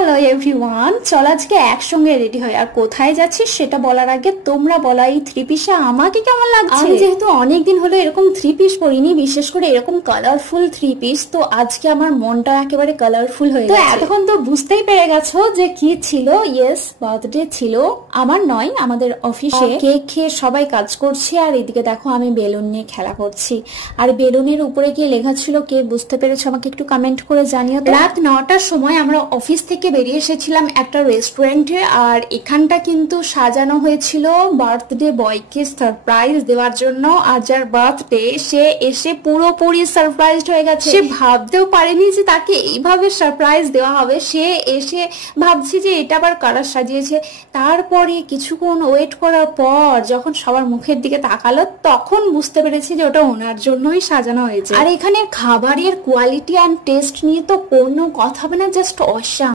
Hello everyone, চল আজকে একসঙ্গে রেডি হই। আর কোথায় যাচ্ছি সেটা বলার আগে তোমরা বলো এই থ্রি পিসে আমাকে কেমন লাগছে। আমি যেহেতু অনেকদিন হলো এরকম থ্রি পিস পরিনি, বিশেষ করে এরকম কালারফুল থ্রি পিস, তো আজকে আমার মনটা একেবারে কালারফুল হয়ে গেছে। তো এতক্ষণ তো বুঝতেই পেরে গেছো যে কি ছিল। ইয়েস, বার্থডে ছিল আমার, নয় আমাদের অফিসে। কেক খেয়ে সবাই কাজ করছে, আর এদিকে দেখো আমি বেলুন নিয়ে খেলা করছি। আর বেলুনের উপরে গিয়ে লেখা ছিল, কে বুঝতে পেরেছো আমাকে একটু কমেন্ট করে জানিও। রাত 9টার সময় আমরা অফিস থেকে বেরিয়ে এসেছিলাম একটা রেস্টুরেন্টে, আর এখানটা কিন্তু সাজানো হয়েছিল বার্থডে বয়কে সারপ্রাইজ দেওয়ার জন্য। আর যার বার্থডে, সে এসে পুরোপুরি সারপ্রাইজড হয়ে গেছে। সে ভাবতেও পারেনি যে তাকে এইভাবে সারপ্রাইজ দেওয়া হবে। সে এসে ভাবছি যে এটা আবার কারা সাজিয়েছে। তারপরে কিছুক্ষণ ওয়েট করার পর যখন সবার মুখের দিকে তাকালো, তখন বুঝতে পেরেছি যে ওটা ওনার জন্যই সাজানো হয়েছে। আর এখানে খাবারের কোয়ালিটি অ্যান্ড টেস্ট নিয়ে তো কোনো কথা হবে না, জাস্ট অসাম।